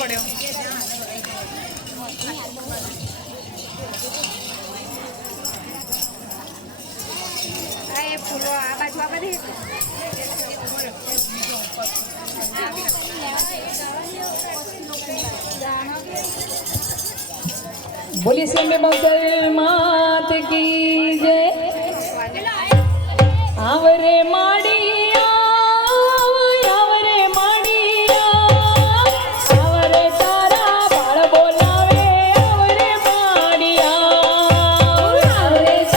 પડ્યો. આ એ ફૂલો આ બાજુ આ બધી બોલી સિંહ મંગલમાં.